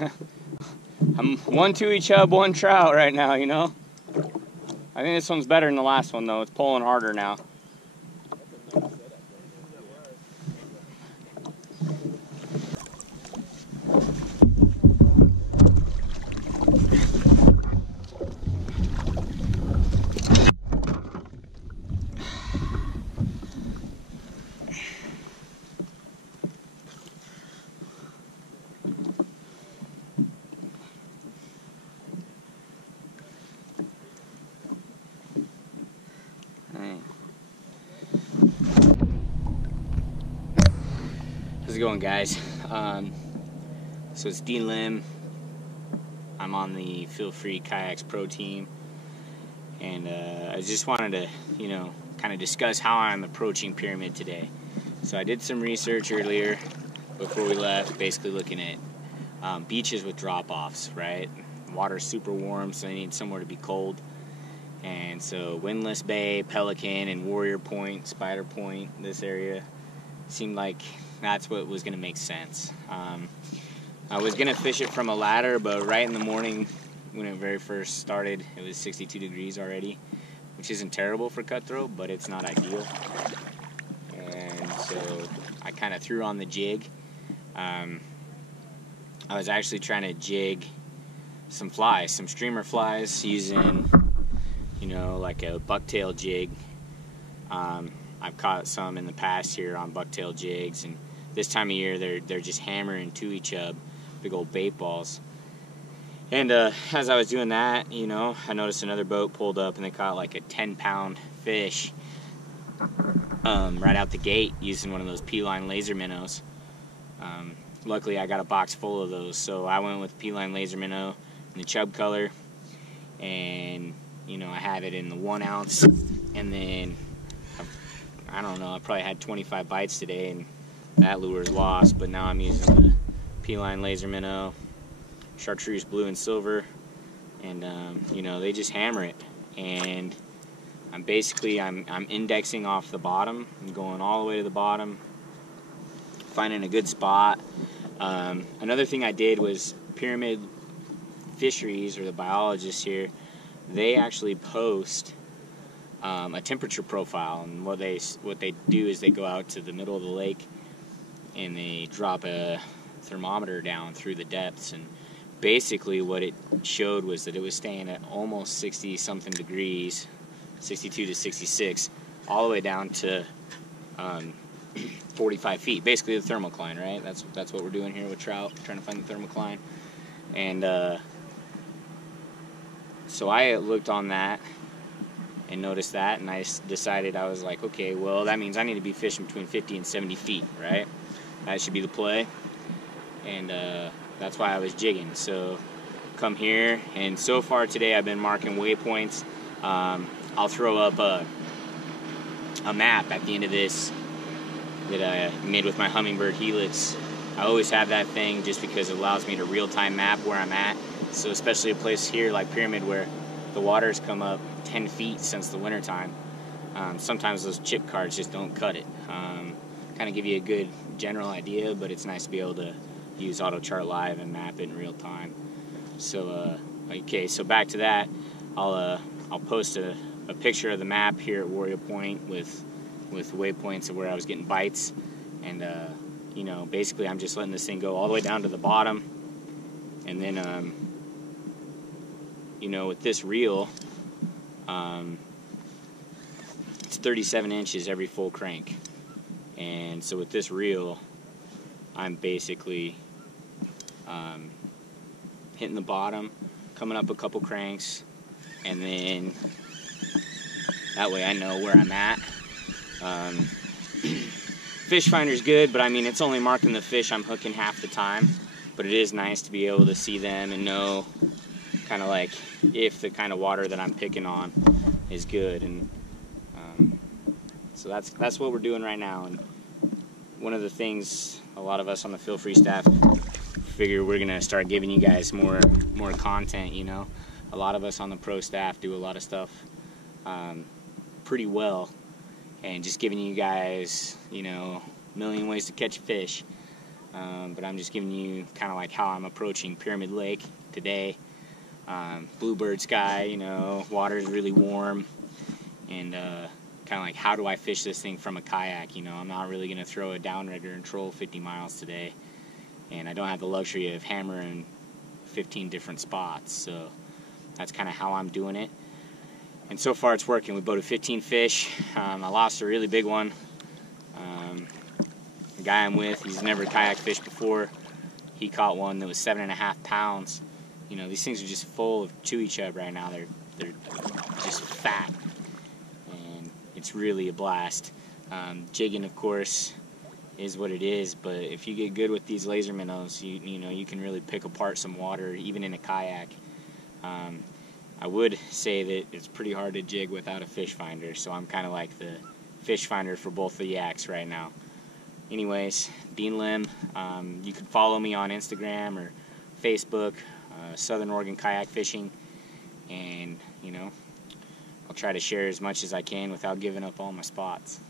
I'm 1-2 chub, 1 trout right now, you know. I think this one's better than the last one though. It's pulling harder now. How's it going, guys? So it's Dean Lim. I'm on the Feelfree Kayaks Pro team, and I just wanted to, you know, kind of discuss how I'm approaching Pyramid today. So I did some research earlier before we left, basically looking at beaches with drop-offs, right? Water's super warm, so they need somewhere to be cold. And so Windlass Bay, Pelican, and Warrior Point, Spider Point, this area seemed like that's what was going to make sense. I was going to fish it from a ladder, but right in the morning when it very first started, it was 62 degrees already, which isn't terrible for cutthroat, but it's not ideal. And so I kind of threw on the jig. I was actually trying to jig some flies, some streamer flies, using, you know, like a bucktail jig. I've caught some in the past here on bucktail jigs, and this time of year they're just hammering to each other, big old bait balls. And as I was doing that, you know, I noticed another boat pulled up and they caught like a 10-pound fish right out the gate using one of those P-line laser minnows. Luckily I got a box full of those, so I went with P-line laser minnow in the chub color, and you know, I have it in the 1 ounce, and then I don't know, I probably had 25 bites today, and that lure's lost, but now I'm using the P-line laser minnow, chartreuse blue and silver, and you know, they just hammer it. And I'm indexing off the bottom. I'm going all the way to the bottom, finding a good spot. Another thing I did was Pyramid Fisheries, or the biologists here, they actually post a temperature profile, and what they do is they go out to the middle of the lake and they drop a thermometer down through the depths, and basically what it showed was that it was staying at almost 60 something degrees, 62 to 66, all the way down to 45 feet, basically the thermocline, right? That's what we're doing here with trout, trying to find the thermocline. And so I looked on that and noticed that, and I decided, I was like, okay, well, that means I need to be fishing between 50 and 70 feet, right? That should be the play. And that's why I was jigging. So come here, and so far today I've been marking waypoints. I'll throw up a map at the end of this that I made with my Humminbird Helix. I always have that thing just because it allows me to real-time map where I'm at. So especially a place here like Pyramid where the water's come up 10 feet since the winter time. Sometimes those chip cards just don't cut it. Kind of give you a good general idea, but it's nice to be able to use AutoChart Live and map it in real time. So okay, so back to that. I'll post a picture of the map here at Warrior Point with waypoints of where I was getting bites, and you know, basically I'm just letting this thing go all the way down to the bottom, and then you know, with this reel, it's 37 inches every full crank, and so with this reel I'm basically hitting the bottom, coming up a couple cranks, and then that way I know where I'm at. Fish finder's good, but I mean, it's only marking the fish I'm hooking half the time, but it is nice to be able to see them and know kind of like if the kind of water that I'm picking on is good. And so that's what we're doing right now. And one of the things a lot of us on the Feelfree staff figure we're gonna start giving you guys more content. You know, a lot of us on the pro staff do a lot of stuff pretty well, and just giving you guys, you know, a million ways to catch a fish. but I'm just giving you kind of like how I'm approaching Pyramid Lake today. Bluebird sky, you know, water is really warm, and kind of like, how do I fish this thing from a kayak? You know, I'm not really going to throw a downrigger and troll 50 miles today, and I don't have the luxury of hammering 15 different spots, so that's kind of how I'm doing it. And so far it's working. We boated 15 fish. I lost a really big one. The guy I'm with, he's never kayak fished before. He caught one that was 7.5 pounds. You know, these things are just full of chewy chub right now. They're just fat, and it's really a blast. Jigging, of course, is what it is, but if you get good with these laser minnows, you know, you can really pick apart some water, even in a kayak. I would say that it's pretty hard to jig without a fish finder, so I'm kind of like the fish finder for both the yaks right now. Anyways, Dean Lim, you can follow me on Instagram or Facebook, Southern Oregon Kayak Fishing, and, you know, I'll try to share as much as I can without giving up all my spots.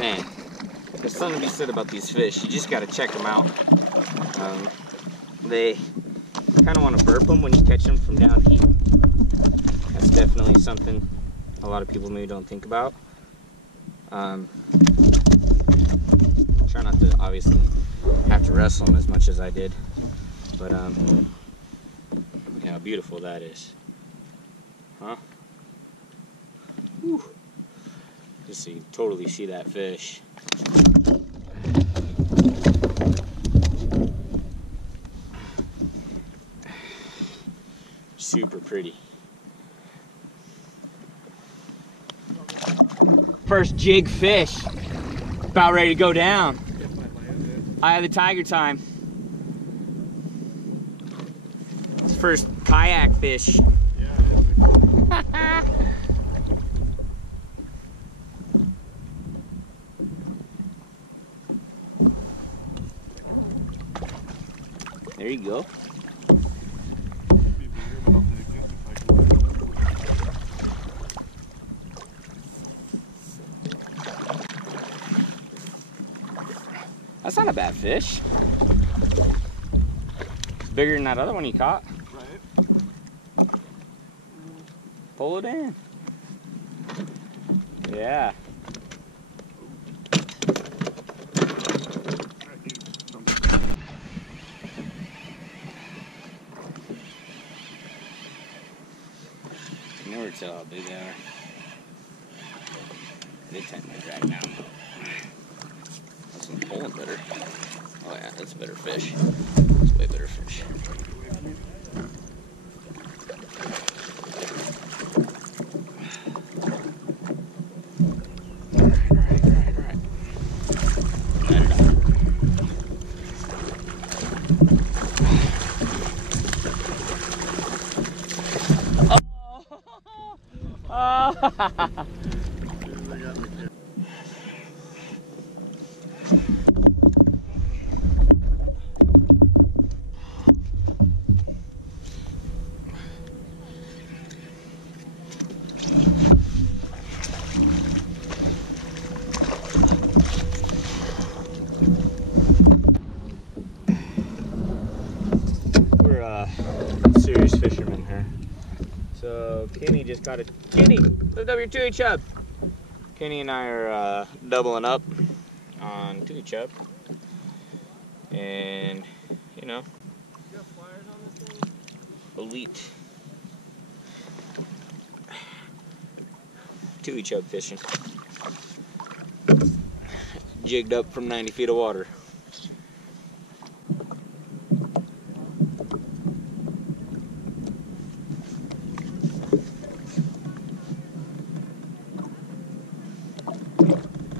Man, there's something to be said about these fish. You just gotta check them out. They kind of want to burp them when you catch them from down deep. That's definitely something a lot of people maybe don't think about. Try not to obviously have to wrestle them as much as I did, but look how beautiful that is, huh? Whew. Just so you totally see that fish. Super pretty. First jig fish. About ready to go down. Eye of the tiger time. It's first kayak fish. There you go. That's not a bad fish. It's bigger than that other one you caught. Right. Pull it in. Yeah. You can never tell how big they are. They tend to drag now. This one's pulling better. Oh yeah, that's a better fish. That's a way better fish. Alright. Let it up. Oh! Serious fishermen here. So Kenny just got a Kenny, lift up your tui chub. Kenny and I are doubling up on tui chub, and you know, you got pliers on this thing? Elite tui chub fishing. Jigged up from 90 feet of water.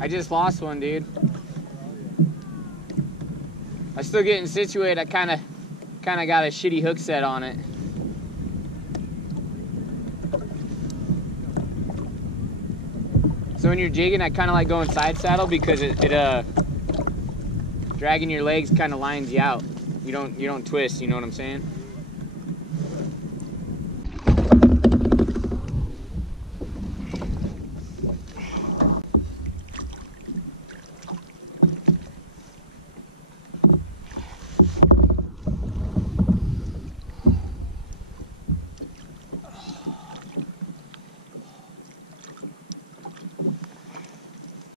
I just lost one, dude. I'm still getting situated. I kind of got a shitty hook set on it. So when you're jigging, I kind of like going side saddle because it dragging your legs kind of lines you out. You don't twist. You know what I'm saying?